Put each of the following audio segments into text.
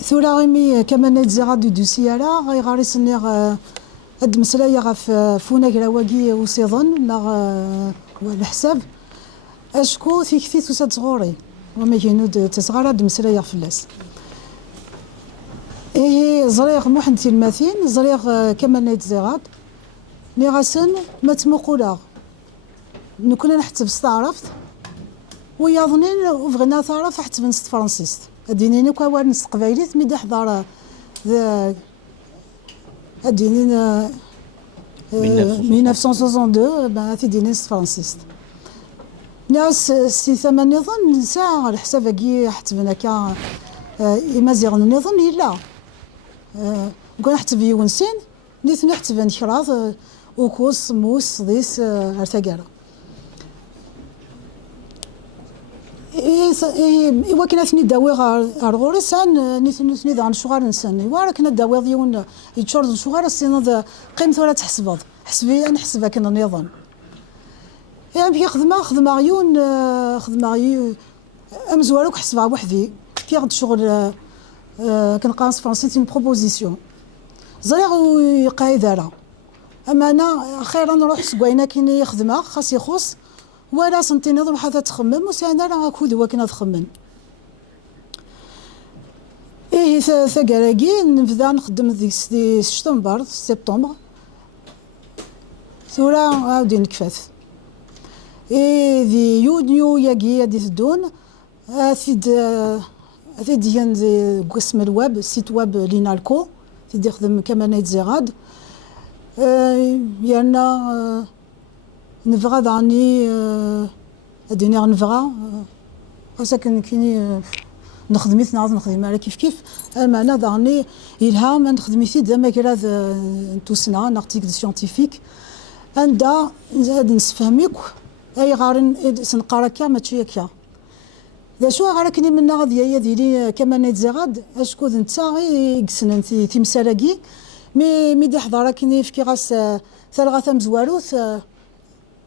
ثورة غيمي كما نتزي غادي دوسيالا غيغاري سنيغ هاد مسلايا غاف فونا كراواكي وصيظن ناغ الحساب اشكو تيكتي توساد صغوري وما كاينو تصغار هاد مسلايا فلاس ايه زريغ محن تلماثين زريغ كما نتزي غاد نيغاسن ما تمقولا نكون نحتب ستعرفت وياظنين وفغنا ثارف حتى بنست فرنسيست ادينيني كوار نست قبايليت ميدا حضر ادينين 1962 با تيديني نست فرنسيست ناس سي ثمن نظن نسى على حساب كي حتبنا كا يمازيغ نظن الا كون حتى بيونسين نيت نحتب نكراض وكوس موس ديس ارتقاله إوا كنا ثني داوي غار سان نيثني ذا شغار نسني ورا كنا داوي ديون يتشرد شغار السنه قيمته ولا تحسب حسبي انا حسبها كنا نظن يعني كي خدمه عيون امزوالك حسبها بوحدي كي غد شغل كنقاس فرنسي بروبوزيسيون زريغ يقايد راه اما انا خير نروح سكوينه كاين يخدمها خاص يخص ولا سنتي نروح حتى تخمم وسانا راه كود هو كنا تخمم ايه ثقراكي نبدا نخدم دي شتنبر سبتمبر ثورة عاودي نكفاث ايه دي يونيو ياكي هادي تدون ثيد ديال قسم الويب سيت ويب لينالكو ثيد يخدم كما نيتزيغاد يانا نفغا داني اديني نفغا ساكن كيني نخدميت نعرف نخدم على كيف اما انا داني الهام نخدميتي زعما كرا توسنا نارتيكل سيانتيفيك عندها زاد نسفهميك اي غارن سنقرا كا ماشي كا ذا شو غاركني من غادي هي ديالي كما نيتزغاد اشكو نتا غي كسن تيمسالاكي مي دي حضركني في كيغاس ثلغه مزواروث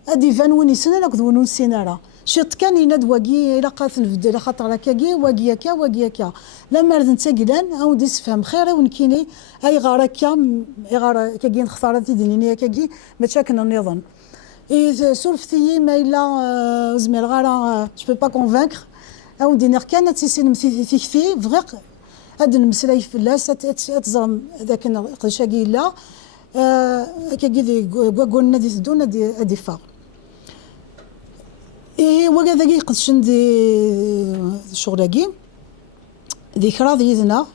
ادي فانوني سنه ناك ذونون سينارا شط كان يناد واقي الى قاث نبدل خاطر راكاكي واقياكا لما رد نتاكلان او ديس فهم خير ونكيني اي غاركا غار كاكي نختار تيديني كاكي ما تشاكن النظام اي سولفتي ما الا زمير غارا جو با كونفانكر او دينير كانت تيسين في فغيق هاد المسلاي فلاس تزرم ذاك قشاكي لا كاكي دي قلنا دي تدون دي فاغ إيه وكذا كي قدشن دي شغلاكي ذكرى يدنا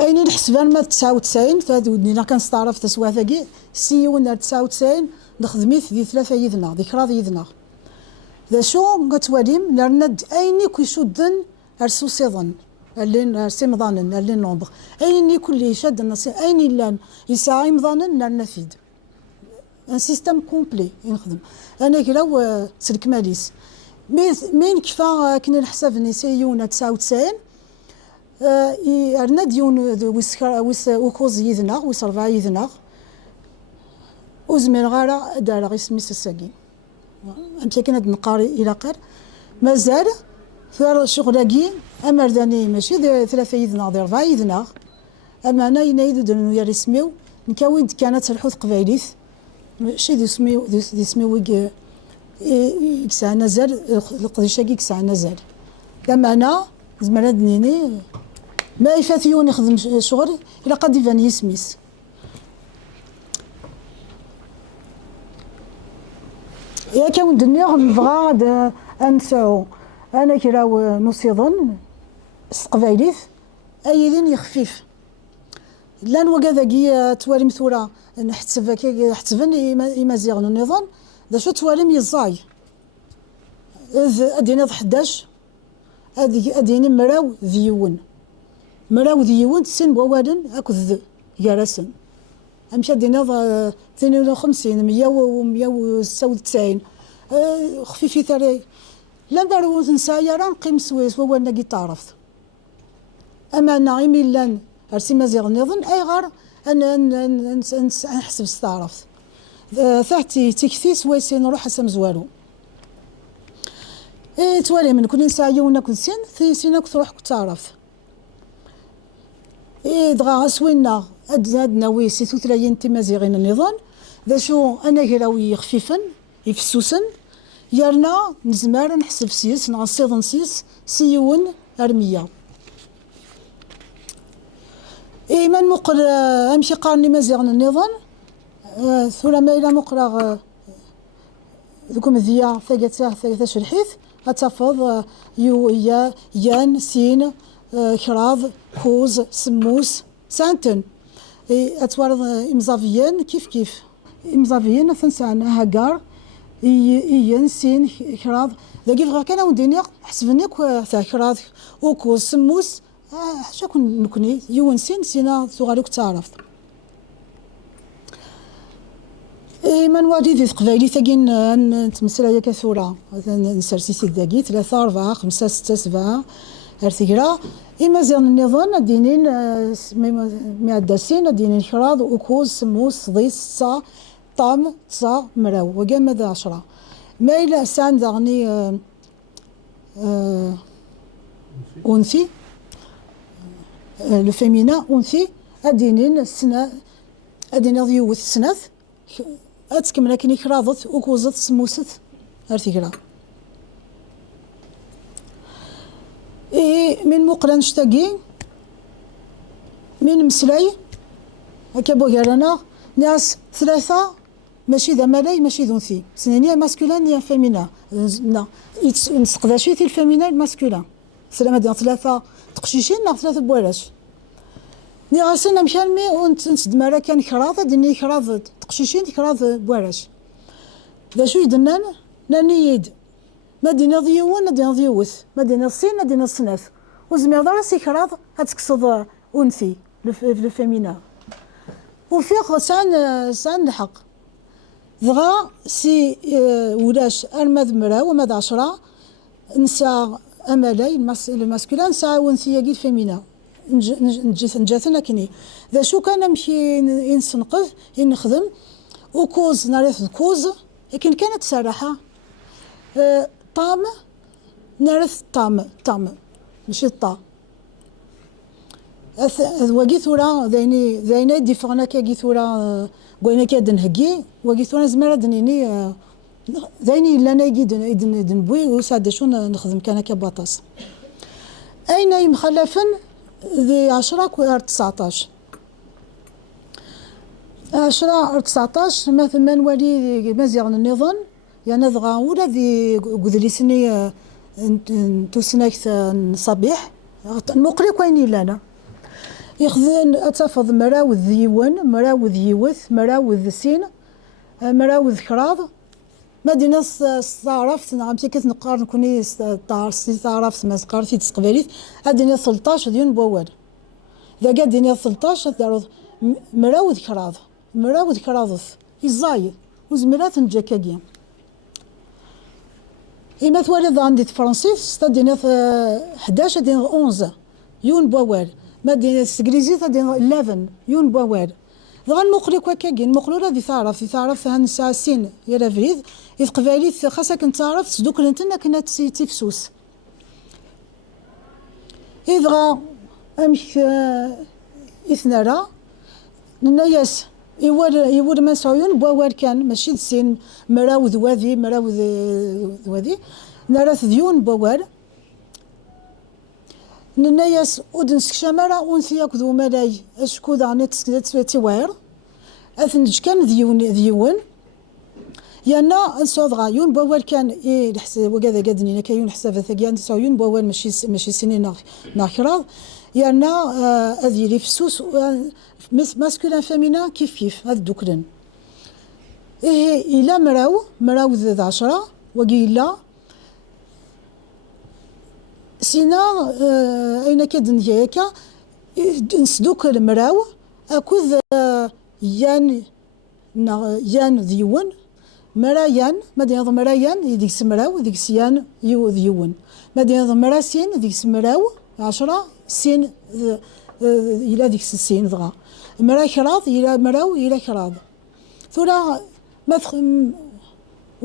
أين الحسبان ما 99 فهاد ودنينا كنستعرف تسواثاكي سيون 99 نخدميت دي 3 يدنا ذكرى يدنا ذا شو كتواليم نرند أيني كيشدن أرسو سيظن اللين سيمضانن اللين نومبر أيني كل شاد النصي أيني لان يساعي مضانن نرنفيد ان سيستم كومبلي نخدم انا كراو سلك ماليس مين كفا كنا نحسب نسيون 99 ارنا ديون ويس وكوز يذنا ويس 4 يذنا وزمن غارة دار غي سميس الساقي امتى كانت نقاري الى قر مازال في شغلاكي اما رداني ماشي 3 يذنا 4 يذنا اما انا ينايد دنو يا رسميو نكاود كانت الحوث قبايليث شي دي سميو يكسع نزال القديشاكي يكسع نزال كما انا زمان دنيني ما يفاتيون يخدم شغل الى قد يفاني يسميس يا كون دنيا نبغى انساو انا كراو نصيظن قبايليث ايدين يخفيف لان وكذا كي توالي مثورة نحتسب كي حتبن يمازيغ النظام ذا شو توالي يزاي اديني 11 اديني مراو ديون سن بوالن اكو يارسن امشي اديني 52 100 و 196 خفيفي ثري لا دارو نسايا راه نقيم سويس ووانا كي تعرفت اما نعيمي لان ارسي مازيغ نظن اي غار انا نحسب استعرفت ثاتي تكثيس ويسي نروح حسام زوالو توالي من كل نساء يونا كل سن سينك تروح تعرف دغا اسوينا ادنا ويسي ثلاثين تمازيغين النظام ذا شو انا هراوي خفيفا يفسوسن يرنا نزمار نحسب سيس نعصيض نسيس سيون ارميه من مقر امشي قارني مازيغن النظام ثم ما الى مقرا ذكم ذيا ثقة شرحيث هتفض يو يا يان سين كراض كوز سموس سانتن اتوارد امزافيين كيف امزافيين ثنسان هاكار ين سين كراض ذا كيف غا كان وديني حسبني تاع كراض وكوز سموس شكون نكوني يون سينا ثغالوك تعرف من والدي قبايلي ثقين نتمثل هي كثورة نسرسيسي ذاكي 3 4 5 6 7 ارتقرا مازال النظام دينين معدسين دينين كراض وكوز سموس ضيس صا طام صا مراو وكا ماذا 10 ما إلا سان دغني أنثي لو فيمينا أنثي أدينين السنة أدينا ضيوث سنث أتكمل لكن كراضت وكوزت سموست ارتقرا من مقرن نشتاقي من مسلاي هكا بوغارانا ناس 3 ماشي ذا ملاي ماشي ذونثي سنانيا ماسكولان يا فيمينا نسقداشي في الفيمينا الماسكولان سلام ديال 3 تقشيشين نا 3 بوالاش ني غاسنا مشالمي ونتسد مالا كان كراض دني كراض تقشيشين كراض بوالاش ذا شو يدنان ناني يد مدينة ضيوون مدينة ضيوث مدينة الصين مدينة الصناث وزمير دارا سي كراض هتكسض أنثي لو فيمينا وفيق سان الحق دغا سي ولاش المذ مرا ومذ 10 نساء املاي الماسكولان نساء أنثية كي الفيمينا نجاثنا كني ذا شو كان نمشي نسنقذ نخدم وكوز نعرف كوز لكن كانت صراحة طام نعرف طام ماشي الطا وقي ثورة ذايني ديفغنا كي ثورة قوينا كي دنهكي وقي ثورة زمارة دنيني ذايني لانا يدن بوي وسعد شو نخدم كان كباطاس أين يمخلفن ذي 10 كوار 19 10 19 مثلا نولي مزيغ النظام يعني ضغا ولا ذي قذلي سني توسناكت صبيح المقري كويني لنا يخذن اتفض مراوذ ذيون مراوذ يوث مراوذ سين مراوذ كراض مدينة صارفت نعمتي كيف نقارن كوني صارفت ما سقارتي تسقباليت مدينة 13 ديون بوال إذا قاد دينيا 13 دارو مراوذ كراض يزايد وزميلات نجاكاكيا إما توالد عندي فرنسيس ستادينا 11 دين 11 يون بوال مدينة سكريزي تدين 11 يون بوال ضغا المقري كواكاكي المقرورة دي تعرف هنسا سين يا فريد إذ قباليت خاصة كنت تعرف تسدوك لنتنا كنا تفسوس إذا أمش إثنرا نناياس يور ما سعيون بوار كان ماشي السين مراوذ وذي نراث ذيون بوار نناياس ودنسك شمارا أنثياك ذو ملاي أشكو ذا تسويتي وير أثنج كان ذيون يانا نصوضغا يون بوال كان الحساب وكذا قادني كاين حساب ثقيان سعيون بوال ماشي سنين ناخراض يانا هذه لي فسوس ماسكولان فيمينا كيف هاد دوكرن إلا مراو ذا 10 وقيلا سينا أين كدن هيكا نسدوك المراو أكوذ يان ذيون مرايان مدينة مرايان يديك سمراو يديك سيان ذيون مدينة مراسين يديك سمراو 10 سين إلى ديك السين ضغا مرا كراض إلى مراو إلى كراض ثورا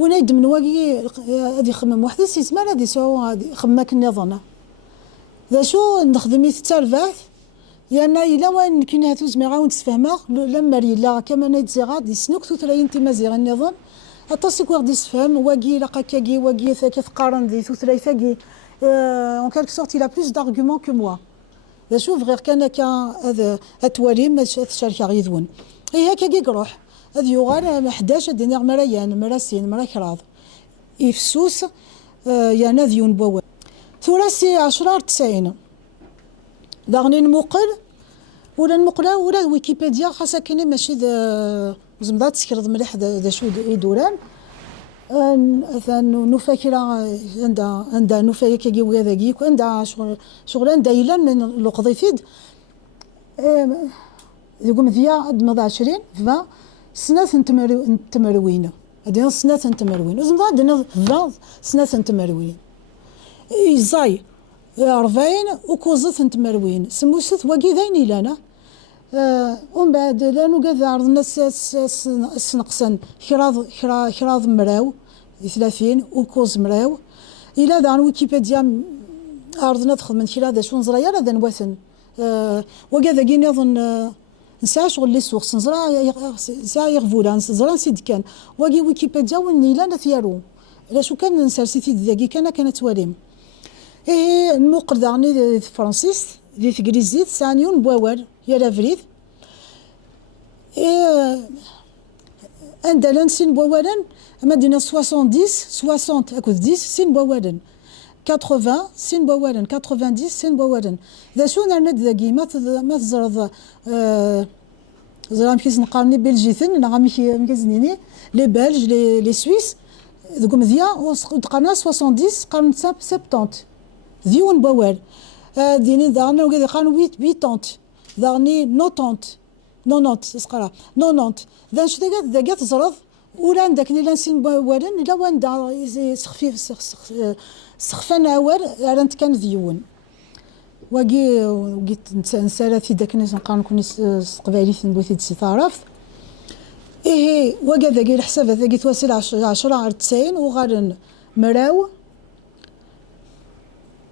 ونايد من واقي غادي يخمم وحده سيسمال غادي يسوى خماك النظام ذا شو نخدمي تربح يعني إلا وين كنا توزمي غاون تفهمها لما لا كما نايد غاد يسنوك ثلاثين تمازيغ النظام أتصيك واحد يسفهم واقي لقى كاقي واقي ثاكي تقارن ذي ثلاثة en quelque sorte il a plus d'arguments que moi ذا شوف غير كان هذا اتوالي ما تشارك غيذون هي هكا يروح هذا يغال 11 دينار مريان مراسين مرا كراض يفسوس يعني ذيون بوا ثلاثي 10 90 داغني نمقل ولا نمقلا ولا ويكيبيديا خاصها كاينين ماشي زعما تسكرد مليح ذا شو يدوران نفكر عندها نفكر كي وهذا كيك عندها شغلان دايلا من القضيفيد يقوم ذيا عندنا 20 20 سنة تمروين هذه سنة تمروين وزعما عندنا 20 سنة تمروين إزاي 40 وكوزة تمروين سموسة واقي ذاين لنا ومن بعد لانو كذا عرضنا سنقسن كراض مراو 30 وكوز مراو إلا ذا عن ويكيبيديا عرضنا دخل من كرا شو نزرا يا ذا نوثن وكذا كي نظن نسعى شغل لي سوق نزرا ساعة يغفولا نزرا نسيد كان واقي ويكيبيديا ونيلا نثيارو لا شو كان نسرسيتي ذاكي كانت تواليم إيه نموقر داغني فرانسيس دي تقريزيت سانيون بواوال يا لافريد إيه عندنا سين بواوالن مدينة 60 أكو 10 سين بواوالن 80 سين بواوالن 90 سين بواوالن إذا شو نرند ذاكي ما تزرد زرا مكيس نقارني بلجيثن نغامي مكيزنيني لي بلج لي سويس ذوك مذيا وتقارنا 70 قارن 70 ذيون بوال ديني دارنا وكذا قارن 80 دارني 90 اسقرا 90 ذا شو ذا قات زرد ولا عندك لا نسين بوالن الا واندا سخفيف سخفان عوال على انت كان ذيون واقي وقيت نسالا في داك الناس نقارن كوني قبالي في نبوثي سي طرف ايه وقا ذاكي الحساب ذاكي تواسل 10 على 90 وغارن مراو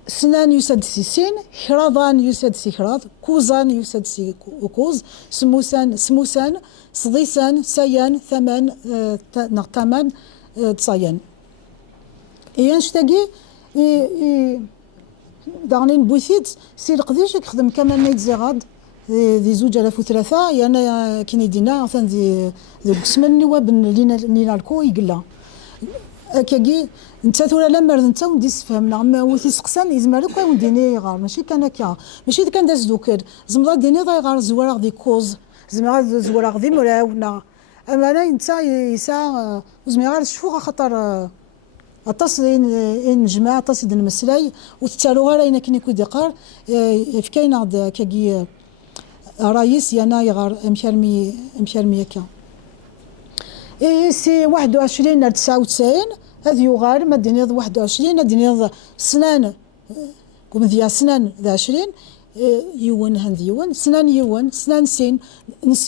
سنان يسد سين خراضان يسد سي خراض كوزان يسد سي كوز سموسان صديسان سيان ثمان ثمان تصيان ايانش تاقي داغني نبوثيد سي القديش يخدم كمان نايت زغاد ذي 2003 يعني كيني دينا مثلا ذي القسمن وابن لينا الكو يقلا هكاكي انت ثورة لما انت وديس فهمنا عما وثي سقسان يزمالك ونديني غار ماشي كان هكا ماشي كان داز دوكر زمرا ديني ضاي غار زوار ذي كوز زمرا زوار ذي مراونا اما انا انت يسا زمرا شوفو خاطر اتصل ان جماعه اتصل المسلاي وتتالو غير اين كني كودي قار فكاين عند كاكي رايس يانا يغار مشارمي هكا اي سي 21 ل 99 هذا يغار مدينه 21 مدينه سنان كوم ذي سنان ذا 20 يون هند يون سنان يون سنان سين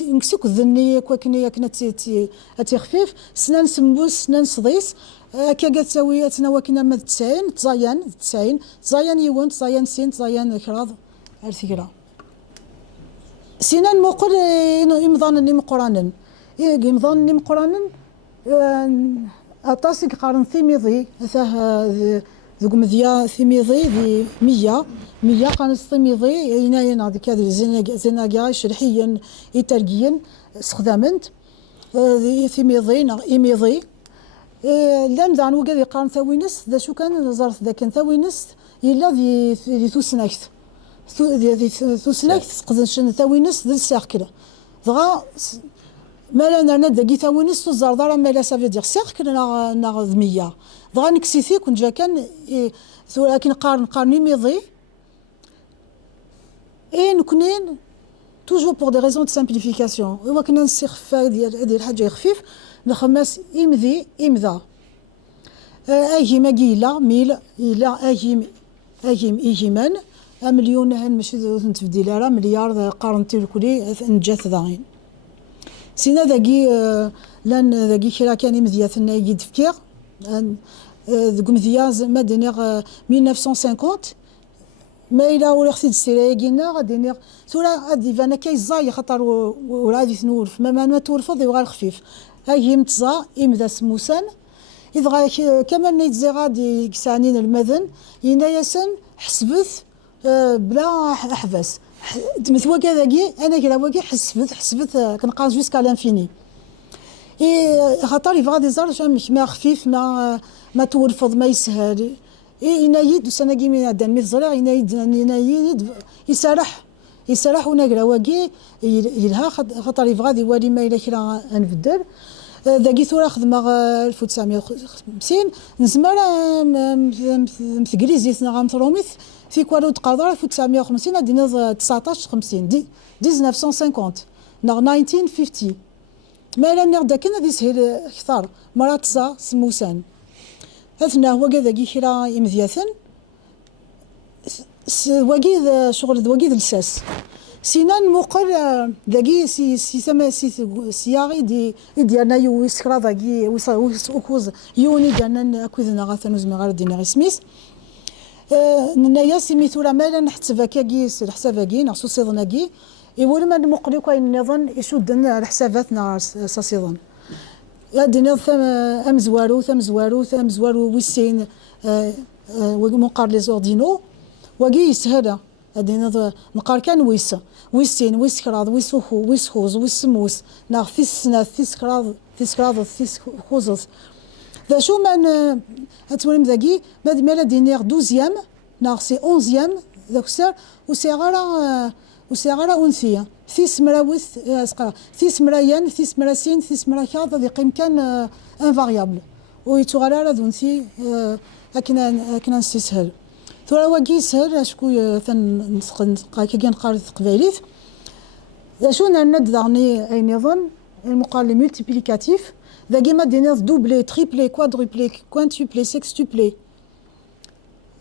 نكسيك ذني كوكني كنا تي خفيف سنان سمبوس سنان صديس كا تساوي تناوكنا مد 90 تزاين يون تزاين سين تزاين كراض الفكره سنان مقر يمضان نيم قرانن يمضان نيم قرانن اطاسك قارن ثيميضي ثاه ذوك مذيا ثيميضي ذي 100 قارن ثيميضي يناين هذيك هذه زيناكا شرحيا ايتاليا استخدامنت ثيميضي ايميضي لام دان وكذا قارن ثوينس ذا شو كان زرت ذا كان ثوينس يلا ذي ثوسناكت ذي ثوسناكت قدنشن ثوينس ذي الساكله دغا مالا نرنا داكي ثوينس تزار دار مالا سافي دير سيركل نا 100 دغا نكسيتي كون جا كان ولكن قارن يميضي اي نكونين توجور بور دي ريزون دو سامبليفيكاسيون هو كنا نسخفا ديال الحاجه خفيف نخمس يمذي يمذا ايهما كيلا ميل الى ايهمان مليون هن ماشي تبديل راه مليار قارنتي الكلي نجات ضاين سينا ذاكي لان ذاكي كرا كان مزياثنا يد فكير ذوك مذياز ما دينيغ 1950 ما إلا ولا خصي السيرة كينا غادي نيغ ثورة غادي فانا كيزاي خاطر وغادي تنولف ما تولفض يبغى الخفيف هاي متزا إمدا سموسان إذا كمان نيتزي غادي كسانين المذن ينايسن حسبث بلا حبس تمثوا كذاكي انا كلا واكي حسبت كنقاز جوسكا لانفيني خاطر يبغى ديزار ما خفيف ما تولفض ما يسهل ينايد سنه كيمي هذا المزرع ينايد يسرح ونقرا واكي يلها خاطر يبغى يوالي ما الا كرا نبدل ذاكي ثورة خدمة 1950 نزمر مثقليزي ثنا غامثروميث في كوالو تقاضر 1950 هادينا 1950 1950 نغ 1950 ما لا نغ داك هادي سهل اكثر مرات تزا سموسان هثنا هو كذا كرا يمذياثن واكيد شغل واكيد لساس سينان موقر داكي سياغي ديالنا يويسكرا داكي وكوز يوني ديالنا اكوذنا غاثن وزمي غير دينا سميث ننايا سميتورا مالا نحسب كاكي الحساباكي نعسو صيدناكي يقول ما نمقلي كاين النظام يشدن الحساباتنا صيدن دينا ثم زوارو ويسين ومقار لي زوردينو واكي يسهل هادينا نقار كان ويسين ويسكراض ويسخوز ويسموس ناغ ثيس كراض خوزوز ذا شو من هتولم ذاكي مالا دينيغ 12 ناغ سي 11 ذاك الساعة وسيغارة أنثية ثيس مراوث ثيس مرايان ثيس مراسين ثيس مراكاض ذي قيم كان ان فاريابل ويتغالى ذونثي هكنا نستسهل ثورا واكي سهل شكون كي نقرا قبايليت شو نرند دارني اي نظن المقارنه ملتيبليكاتيف ذا كيما دينا دوبلي تريبلي كوادروبلي كوانتوبلي سكستوبلي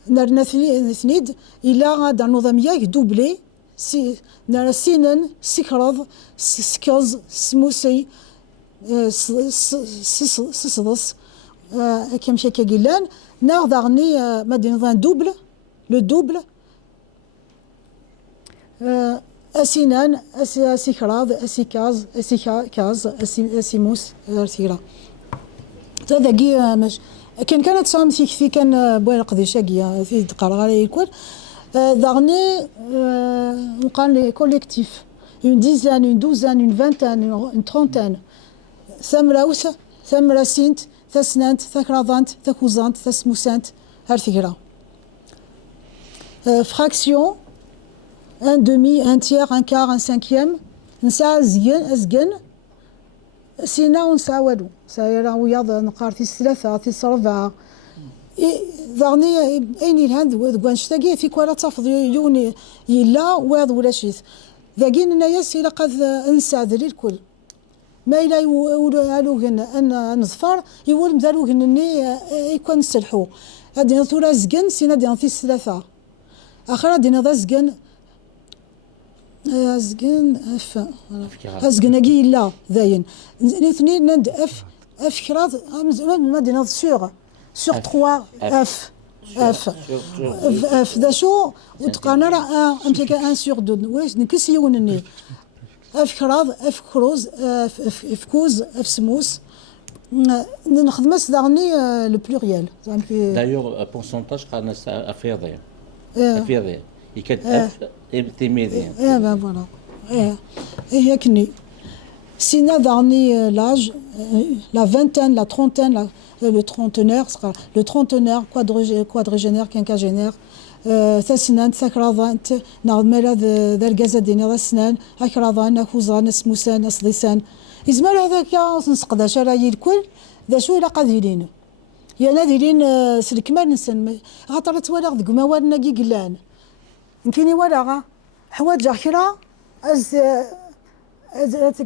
نرنا ثنيد الى دار نظاميه دوبلي نرى سينن سكرض سكوز سموسي سصدص كم شكا قلان ناغ ما دينا دوبل لو دوبل اسينان اسيكراض اسيكاز اسيكاز اسيموس ارثيرا هذا كي مش كانت صام في كان بوين قديشاكيا في دقار غالي الكل دارني وقال لي كوليكتيف اون ديزان اون دوزان اون فانتان اون ترونتان ثمراوس ثمراسينت ثسنانت ثكراضانت ثكوزانت ثسموسانت هالفكرة fraction un demi un tiers un quart un cinquième نسعى زين سينا ونسعى والو سايرا وياض نقار في الثلاثة في الربعة ذارني اين الهند وانشتاقي في كوالا تفض يوني يلا واض ولا شيث ذاكين ناياس الى قد انسى ذري الكل ما إلا يقولوا أن نظفر يقول مدارو إني يكون نسلحو هادي ثورة زقن سينا دينا في الثلاثة آخر دينا ذا زقن زقن أجي لا ذاين الاثنين ند اف كراض ما دينا سور 3 اف ذا شو وتقانا راه امتى 1 سور 2 واش نكسي ونني اف كراض اف كروز اف كوز اف سموس نخدم داغني لو بلوريال دايوغ بورسونتاج قالنا افيضي افيضي يكاد اف تيميدي با فوالا هي كني سينا داغني لاج لا فانتان لا ترونتان le trentenaire le trentenaire quadrigénaire quinquagénaire ثسنان ثكراضانت نغملا ذا الكازا ديني ذا السنان هكراضان اكوزان اسموسان اصديسان يزمر هذاك نسقداش راهي الكل ذا شو الى قادرين يا نادرين سلكمان نسن خاطر توالغ ذك موالنا كي قلان يمكن ولا حوايج اخرى از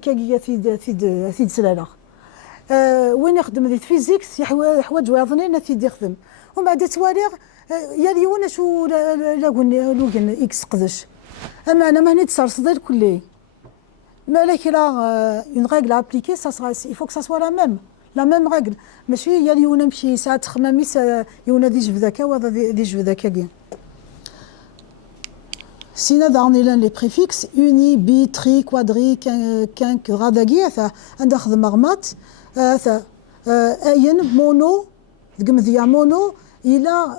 كاكيا في سلاله وين يخدم ذي فيزيكس حوايج واضنين في يخدم ومن بعد توالغ يا ليونا شو لا لوغن اكس قدش اما انا ماني تصرصدر كلي مالك لا اون ريغل ابليكي سا سرا il faut que ça soit la même لا ميم ريغل ماشي هي اللي يونا مشي ساعه تخمامي يونا دي جبداكا وهذا دي جبداكا كاين سينا دارني لان لي بريفيكس اوني بي تري كوادري كانك غاداكي ثا عندها خدمه غمات ثا اين مونو دقمذيا مونو الى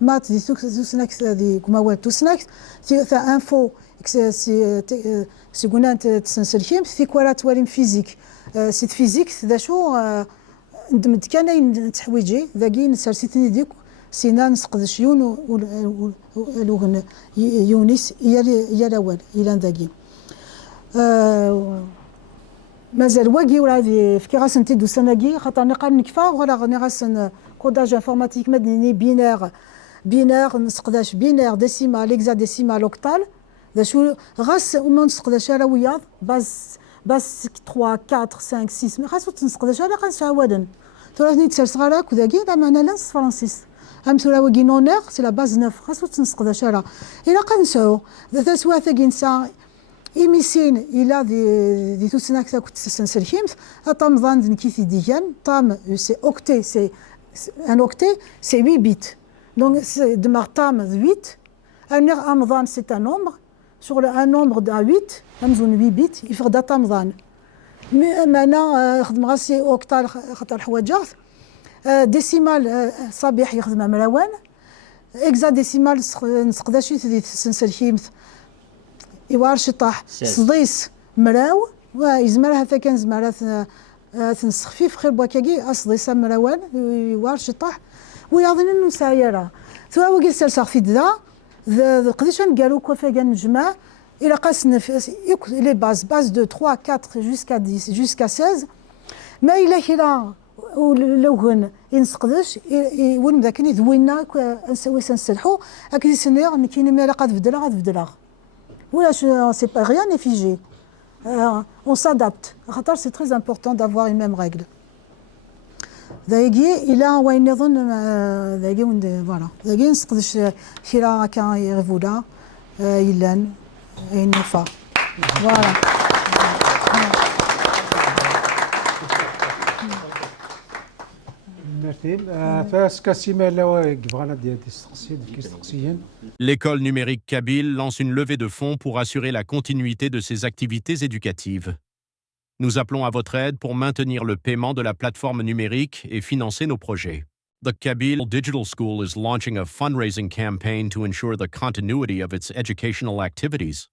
مات دي توسناكس دي كما توسناكس ثا انفو سي قلنا تسنسلكيم في كوالات وريم فيزيك سيت فيزيك ذا شو ندمت كان تحويجي ذاكي نسرسيتني ديك سينا نسقدش يونس يا الاول الى ذاكي مازال واقي ولا في غاس نتي سناكي خاطر نقال نكفا ولا غني غاسن كوداج انفورماتيك مدني بينير نسقداش بينير ديسيمال اكزا ديسيمال اوكتال ذا شو غاس وما نسقداش على وياض باز 3 4 5 6 خاصو تنسقداش على غاس عوادن ثلاثني تسرس غاراك وذاكي لا معنا لا فرانسيس ام سولا واقي نونير سي لا باز 9 خاصو تنسقداش على الى قنساو ذا سوا ثاكي نسا إيميسين إلى دي توسناك تاكو تسنسلكيمت أطام ظان كيثي ديان طام سي أوكتي سي ان أوكتي سي 8 بيت دونك دماغ طام 8 أنيغ أمضان سي ان نومبر شغل ان نومبر دا 8 أمزون 8 بيت يفقد طام ظان معنا خدم غاسي أوكتال خاطر حواجات ديسيمال صبيح يخدم مروان إكزا ديسيمال نسقداشي دي تسنسلكيمت إوار شطاح صديس مراو ويزمرها كان زمرها تنسخفيف خير بوكاكي أصديس مراوان إوار شطاح ويظن إنه سايرة ثوا وقيل سلسخ في ذا قديش نقالو كوفا كان نجمع إلى قاسنا لي باز 2 3 4 جوسكا 10 جوسكا 16 ما إلا كلا ولو ينسقدش ون ذاكني ذوينا نسوي سنسلحو أكيد سنير نكيني مالا قد بدلا Voilà, c'est pas, rien n'est figé. On s'adapte. C'est très important d'avoir une même règle. Il a voilà. Voilà. L'école numérique Kabyle lance une levée de fonds pour assurer la continuité de ses activités éducatives. Nous appelons à votre aide pour maintenir le paiement de la plateforme numérique et financer nos projets. The Kabyle Digital School is launching a fundraising campaign to ensure the continuity of its educational activities.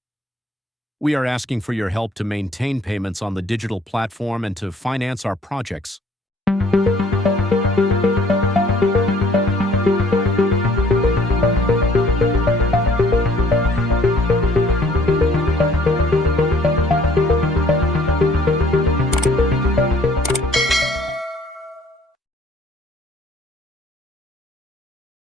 We are asking for your help to maintain payments on the digital platform and to finance our projects.